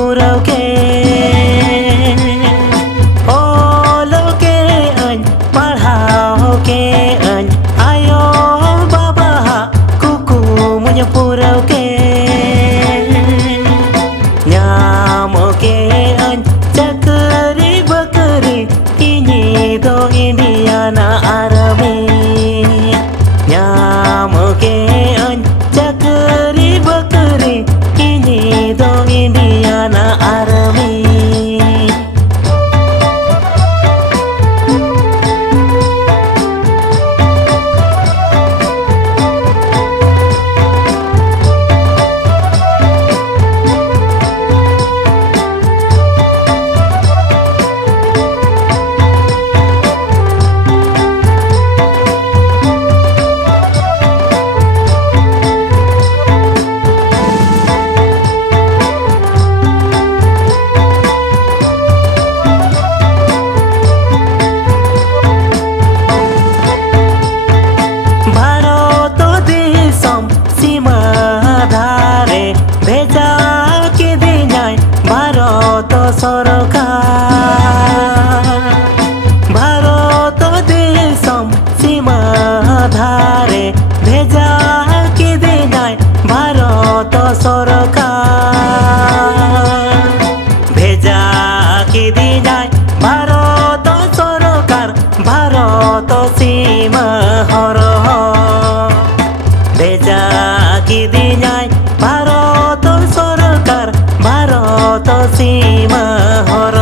purau ke olo ke anh parhau ke anh ayo baba kuku munya purau ke nyamo ke anh cakari bakari ini do Indiana Army nyamo ke anh cakari bakari ini do Indiana Army Bharat Desam सीमा धारे भेजा के देनाय भारत सरकार भेजा के देनाय भारत सरकार भारत सीमा हर भेजा के देनाय भारत सरकार भारत सीमा हर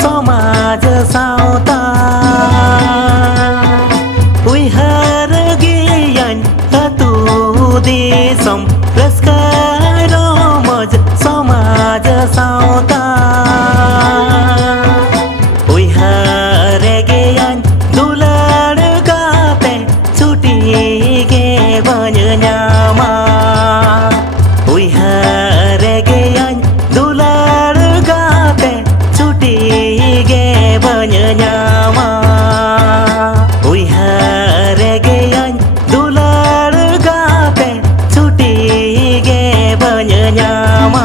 समाज सावता उइहर गियान तू देशम रस्कर मज समाज सावता उइहर गियान दुलर गाते छुटी गे बन न्यामा उइहर गियान दुलर गाते छुटी गे बन न्यामा उइहर गियान दुलर गाते छुटी गे बन न्यामा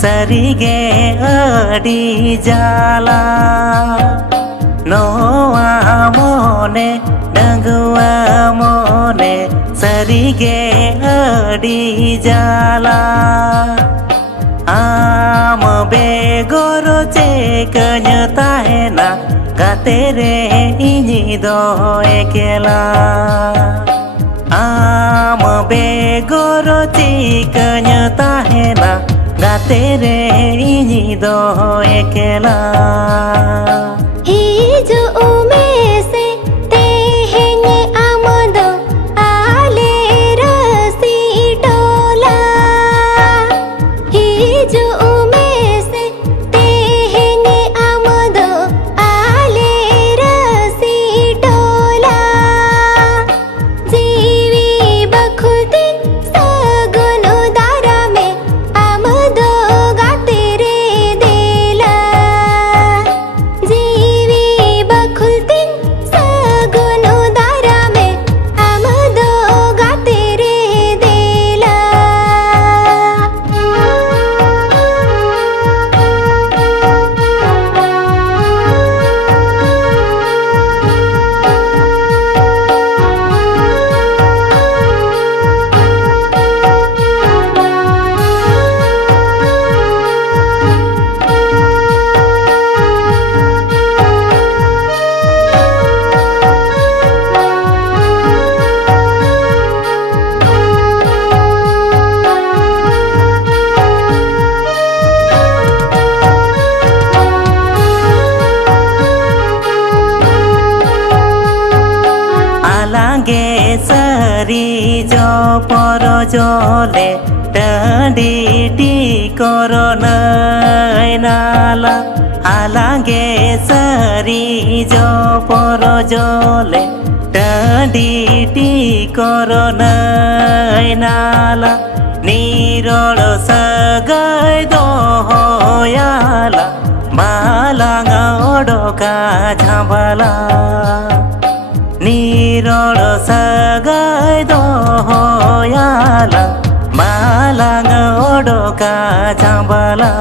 सरिगे अडी जाला नोआ मोने डंगुआ मोने सरिगे अडी जाला आम बेगोरो चेकन ताहेना गाते रे इनी दो एकेला आम बेगोरो चेकन ताहेना गाते रे इनी दो एकेला सरी जो पर जोले टाडी टी करो नाला आलांगे सरी जो पर जोले टाडी टी करो नाला नीरोल सगाई दो होयाला बालांगा ओडोका झांबाला नीरोल सगाई दो होयाला बालांग ओडोका झांबाला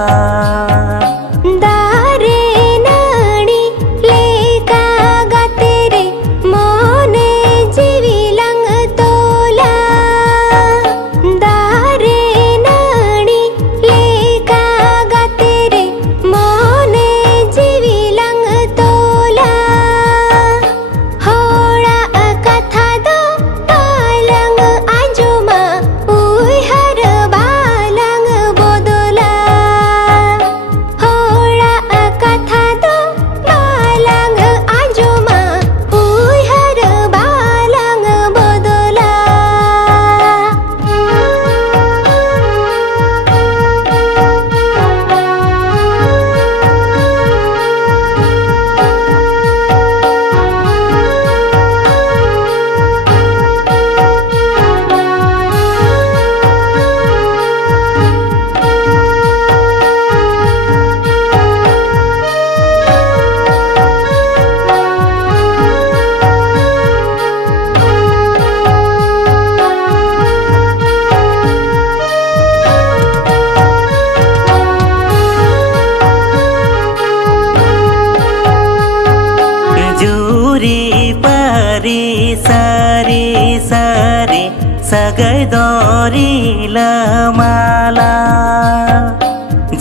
सरी सरी सगै दोरी लमाला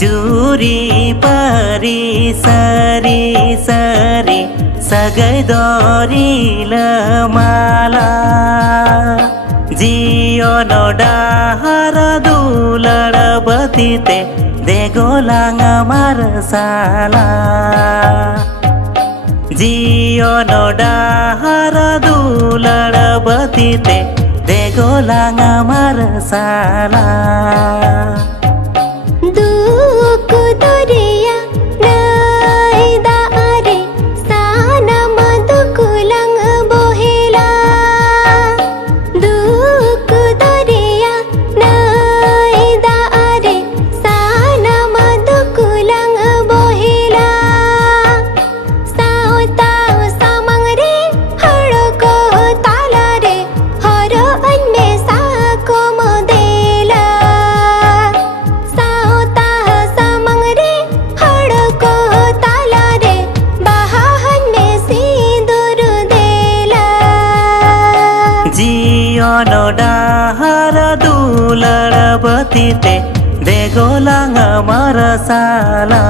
जूरी परी सरी सरी सगै दोरी लमाला जियो नो डाहर दुलड़ बतीते देगोलांगा मारसाला जियो नो डाहर दुलड़ बतीते देगोलांगा मारसाला langa marasala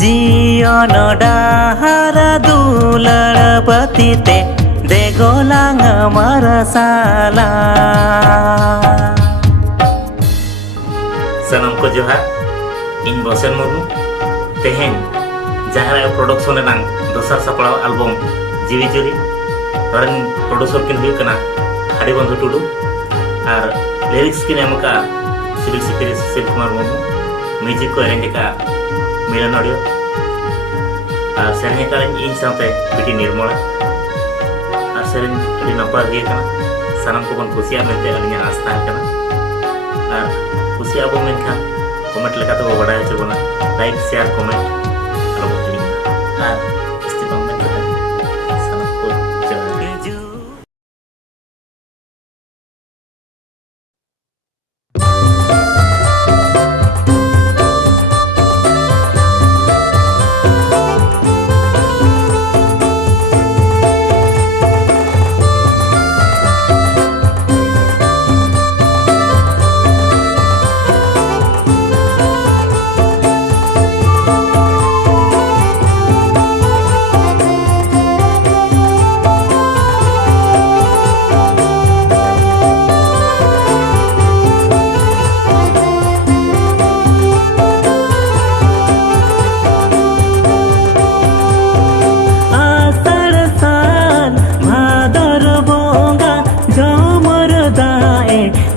जीवन डाहारा दुलड़ पतिते देगोलांग मरसाला सनम को जोहार इन बसेन मुर्मू तेहेन जहां प्रोडक्शन रेनांग दोसर सपड़ाव एल्बम जीवी जुरी रन प्रोड्यूसर किन हुई कना हरिबंधु टुडू और लिरिक्स किन एमका civil security Sushil Kumar Murmu music को अरेंज का मिलन ऑडियो और सेरें कालीन इन साथे बिटी निर्मला और सेरें अभी नपार गे कना सनम को बन खुशिया मेंते अलिया आस्था कना और खुशिया बो मेनखा कमेंट लेका तो बड़ा है चबना लाइक शेयर कमेंट और इस्तेमाल में सनम को जरूर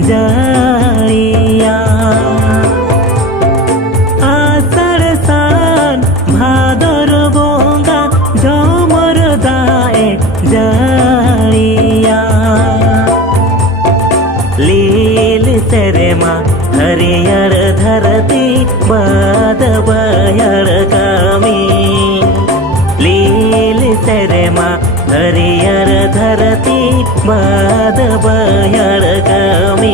जड़िया आषाढ़ सान भादर बोंगा झमर दाए जड़िया लील सेरेमा हरियर धरती बाद बयर कामी लील सेरेमा हरियर धरती बाद बयर कामी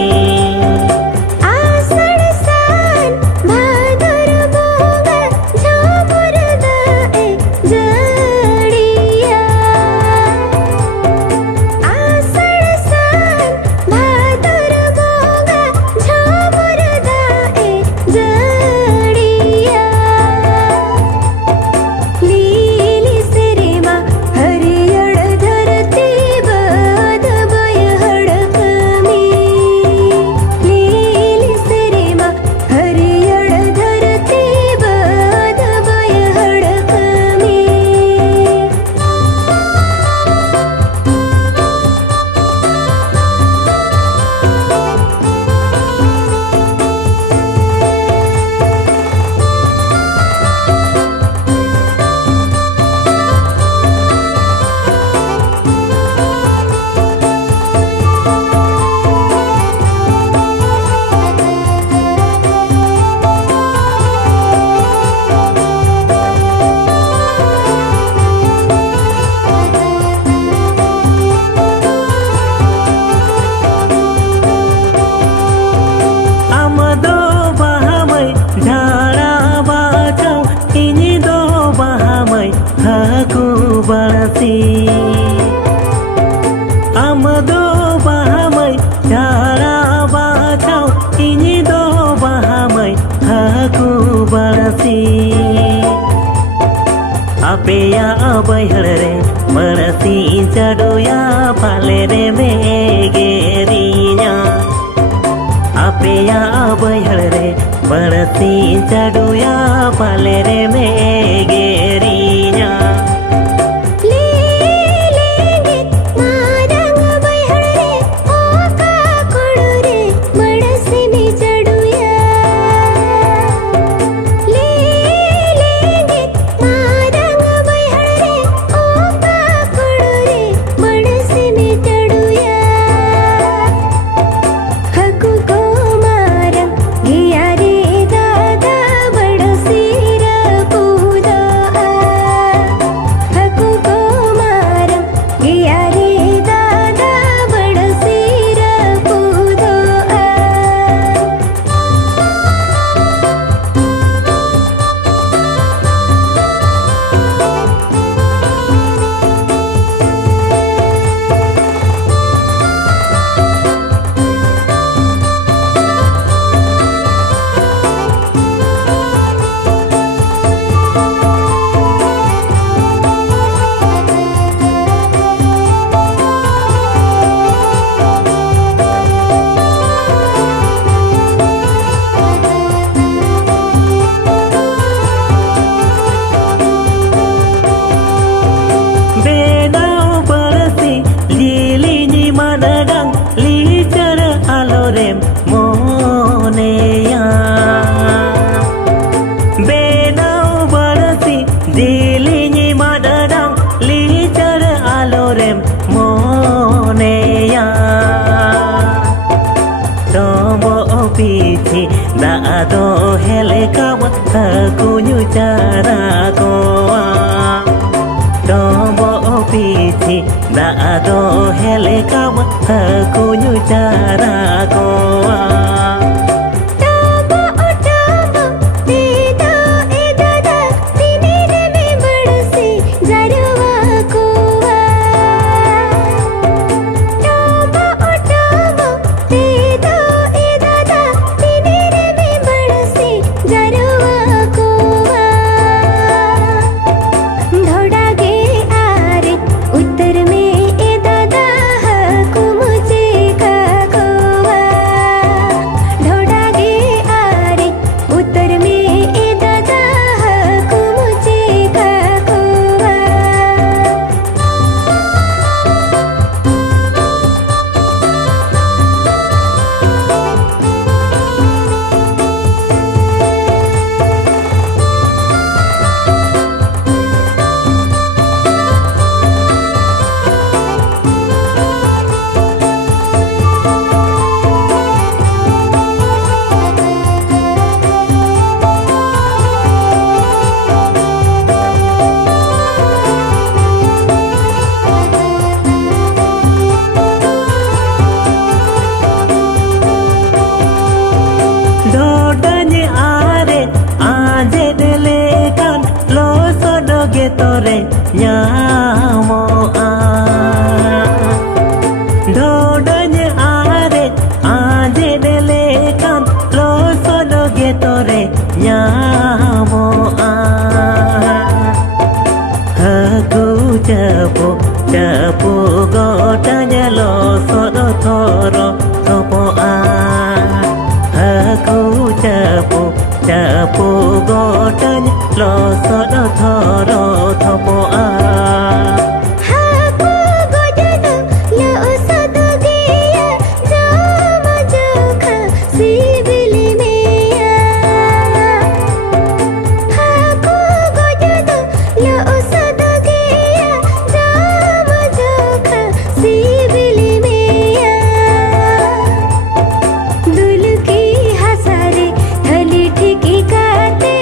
आमदो बाहामै झाड़ा बाचाओ इनी दो बाहामै हाकु बरसी आपेया बैहड़ रे बरसी चढ़ोया पाले रे मेगेरिया आपेया बैहड़ रे बरसी चढ़ोया पाले रे मेगेरिया गिया रे दादा बड़ सिर पूदा madadang licar alorem moneya benau barasi dilinyi madadang licar alorem moneya Dobo pichi dado hele kawa kunyu cara koa Dobo pichi dado hele kawa kunyu cara koa Tore nyamoa dodanya are aje delekan lo sodoge tore nyamoa aku capu capu gotanya lo sodo toro topoa aku capu capu gotanya lo sodo toro topoa Haku gojado lo sodo giya jama jokha sibili meya Haku gojado lo sodo giya jama jokha sibili meya dulki hasare thali thiki kate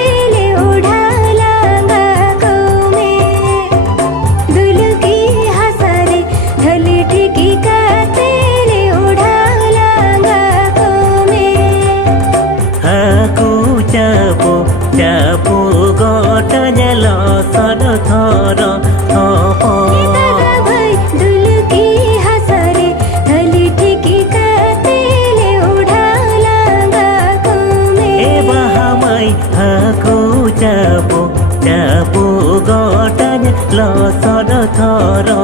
Capu gotanya lo sodo thoro thopo दादा भाई दुलकी हसरे थली ठिकी कतेले उड़ा लांगा Kumey e bahamai aku capu capu gotanya lo sodo thoro